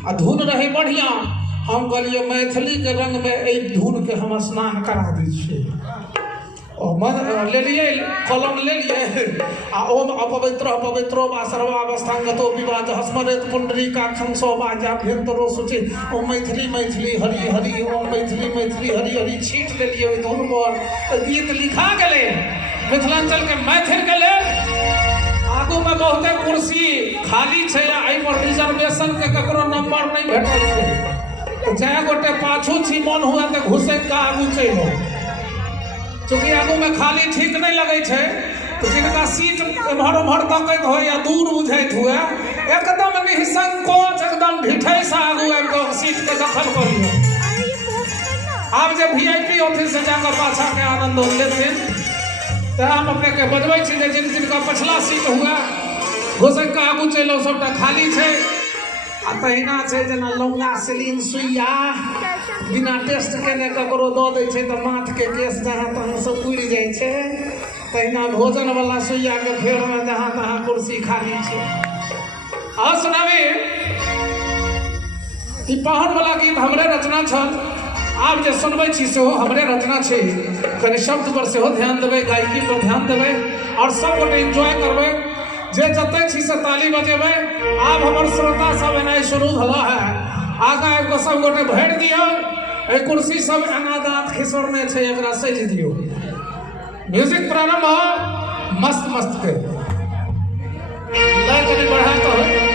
आ धुन रहे बढ़िया। हम कहलिए मैथिली के रंग में एक धुन के हम स्नान करा दी छे। ले लिए कलम ले लिए आ ओम अपवित्र अपवित्रो वा सर्वावस्थांगतो विवाद हस्मरेत पुंडरीका खंसो बाजाभ्यंतरो सुचि ओम मैथिली मैथिली हरि हरि ओम मैथिली मैथिली हरि हरि छीट ले लिए धुन पर गीत लिखा गए मिथिलांचल के मैथिल के लेल। आगू में बहुते कुर्सी खाली छे, आई पर रिजर्वेशन के ककरो नंबर नहीं भेटल छे। जय गोटे पाछू छी मन हुआ तो घुसे का आगू चलो, चूँकि आगू में खाली ठीक नहीं लगे छे तो जिनका सीट भर भर तकत हो या दूर बुझाइत हुए एकदम निसंकोच एकदम ढिठै से आगू आबि सीट के दखल कर लिया। आब जब VIP ऑफिस से जाकर पाछा के आनंद लेथिन तो हम अपने के बजबै छी जे जिनका पछला सीट हुआ घुसै के आगू चलो सबटा खाली छे। आ तहिना छै जेना लौंगा सेलिन सुइया बिना टेस्ट केने ककरो दऽ दै छै तऽ माथ के केस जहाँ तहाँ सब उड़ि जाइ छै, तहिना भोजन वाला सुइया के फेर में जहाँ तहाँ कुर्सी खाली छै। और सुनाबी ई पहर वाला गीत हमरे रचना छल। आब जे सुनबै छी सेहो हमरे रचना छै। कनि शब्द पर सेहो ध्यान देबै, गायकी पर ध्यान देबै और सब गोटे एंजॉय करबै। जे जतै छी से ताली बजेबै। आब हमर श्रोता सब एनाइ शुरू भला है, आगा एगो सब गोटे भरि दियौ। ए कुर्सी सब एना दांत खिसोरने छै, एकरा सैज दियौ। म्यूजिक प्रारंभ हो मस्त मस्त के लय कनि बढ़ा तो है।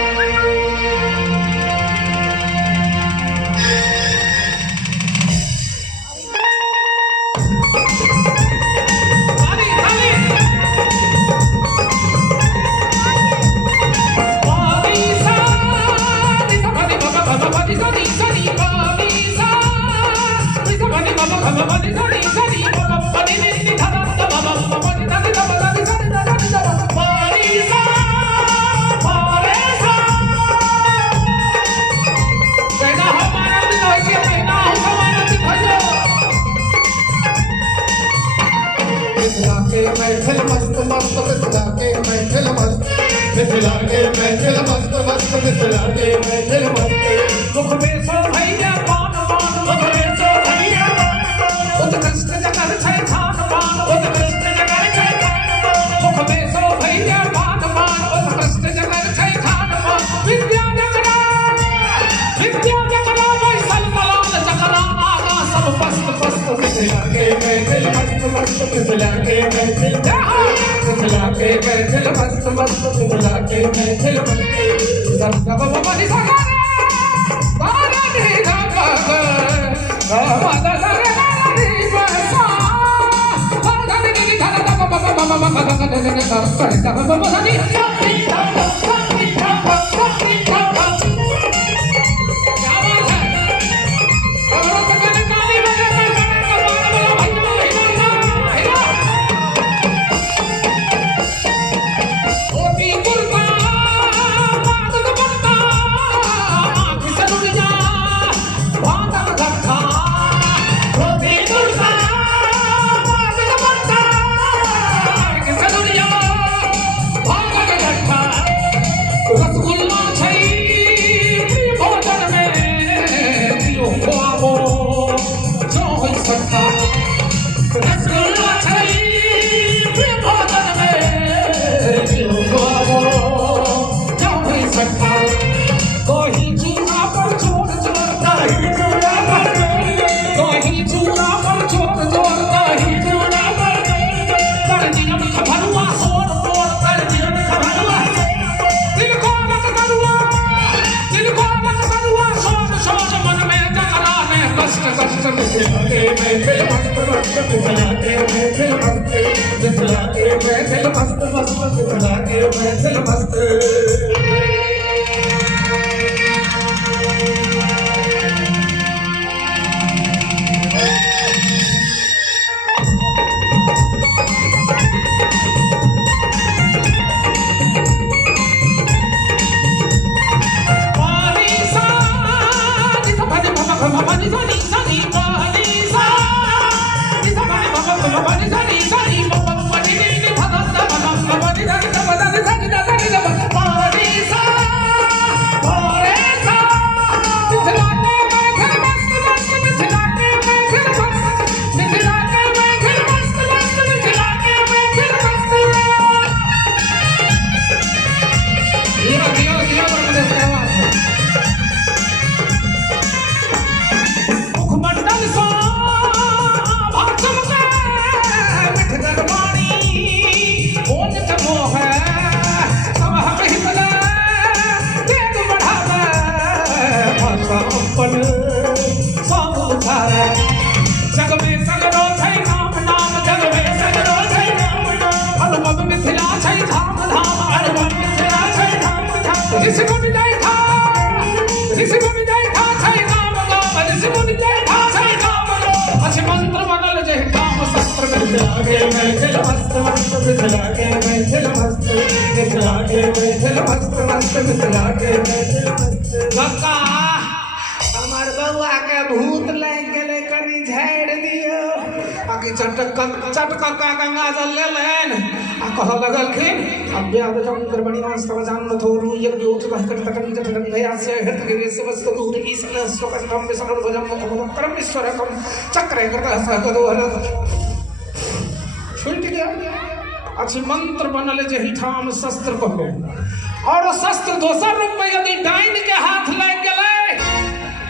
महफिल मस्त मस्त मिथिला के महफिल मस्त, मिथिला के महफिल मस्त मस्त, मिथिला के महफिल मस्त। मुख में सो भैया पान पान, मुख में सो भैया पान पान, उत्कृष्ट जगत छै खान पान, उत्कृष्ट जगत छै खान पान। मुख में सो भैया पान पान, उत्कृष्ट जगत छै खान पान। विद्या जकरा बैसल मलाल जकरा आगा सब पस्त पस्त। मिथिला के महफिल मस्त मस्त, मिथिला के महफिल मिथिला के महफिल मस्त मस्त, मिथिला के महफिल मस्त। सब सब बबली सगा बारा रे गा गा गा रे बसा बारा रे नी धा धा ब ब ब ब ब ग ग ग ग ग ब ब नी Bye. अपन सब उधारा जग में सगरो छै नाम नाम जग में सगरो छै नाम नाम अलबम मिथिला छै धाम धाम अलबम मिथिला छै धाम धाम ऋषि मुनि जय था छै नाम नाम ऋषि मुनि जय था छै नाम नाम अच्छे मंत्र बनल जय काम शस्त्र मिथिला के मैथिल मस्त मस्त मिथिला के मैथिल मस्त मिथिला के मैथिल मस्त मस्त मिथिला के मैथिल मस्त बका हमार बउआ के भूत लग गेले कनी झाड़ दियो आकि चटका गंगा जल लेलन आ कह लगलखिन अब ब्याह जम कर बनी मास तब जान न थोरू ये भी उठ कह कर तकन जटन भया से हट के सब वस्तु दूर की सन सोकन हम में सकल भजन को परम ईश्वर कम चक्र करता है कदो हर छूट गया अच्छी मंत्र बनल जे हिठाम शस्त्र कहो और शस्त्र दोसर रूप में यदि डाइन के हाथ लग गेले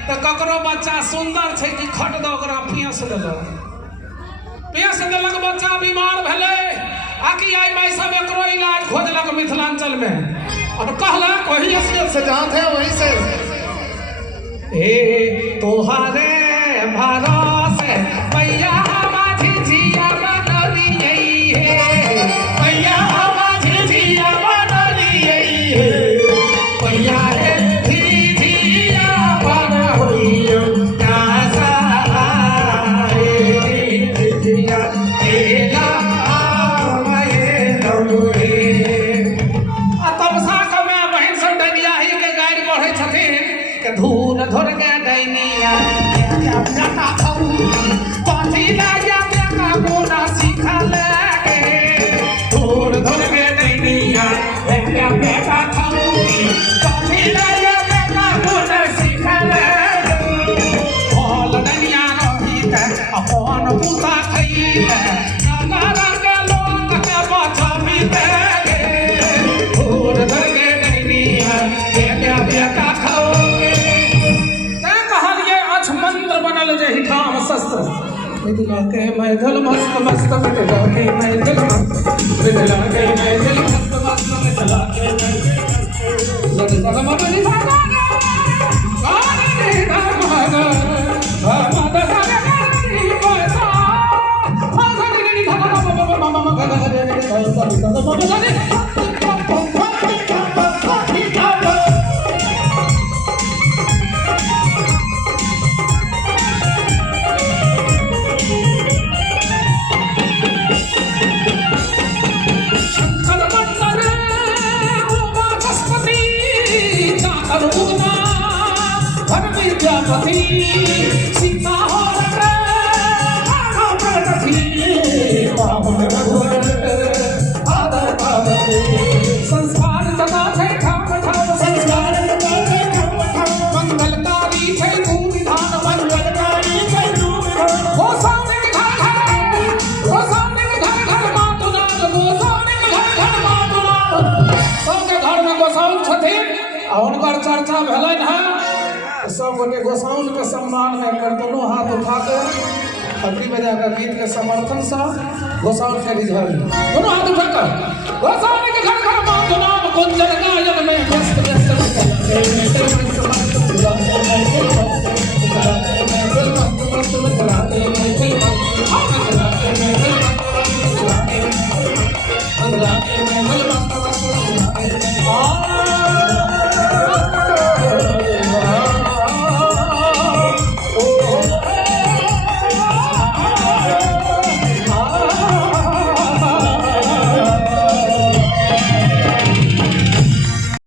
तो ककरो बच्चा सुंदर छै कि खट द ओकरा पियस देलक बच्चा बीमार भेले आकि आई माई सब एकरो इलाज खोजलक मिथिलांचल में और कहलक वही असलियत से जहाँ थे वहीं से ए तोहारे भरोसे भैया माझी जिया बनलिए हे भैया माझी जिया बनलिए हे भैया रे धून धुर के दैनिया अपना खाऊ पाठी लाया बेका कोना सीखा ले धून धुर के दैनिया बेका खाऊ पाठी लाया बेका कोना सीखा ले बोल दैनिया रही है अपन पुता खई है नारा के लोग के बाछा भी दे धून धुर के दैनिया बेका खाऊ शस्त्र मिथिला के मैथिल मस्त मस्त मिथिला के मैथिल मस्त मिथिला के मैथिल मस्त मस्त मिथिला के मैथिल मस्त जगमग निधागा गाने निधागा मद सागरी पैसा फागरी निधागा मम गगरे निधागा सीता हो संस्कार तथा छै ठाम ठाम संस्कार मंगलकारी छै धूम विधान मंगलकारी छै धूम विधान गोसाउनि घर घर मातुनाथ गोसाउनि घर घर मातुनाथ सबके घर में गोसाउन छथिन आ हुनकर चर्चा भेलनि है सब गोटे गोसाउन के सम्मान में कर दोनों हाथ उठा कर हल्दी बजा कर गीत के समर्थन से गोसाउन के रिझाई दोनों हाथ उठा कर गोसाउन के घर घर मातुनाथ कुंजन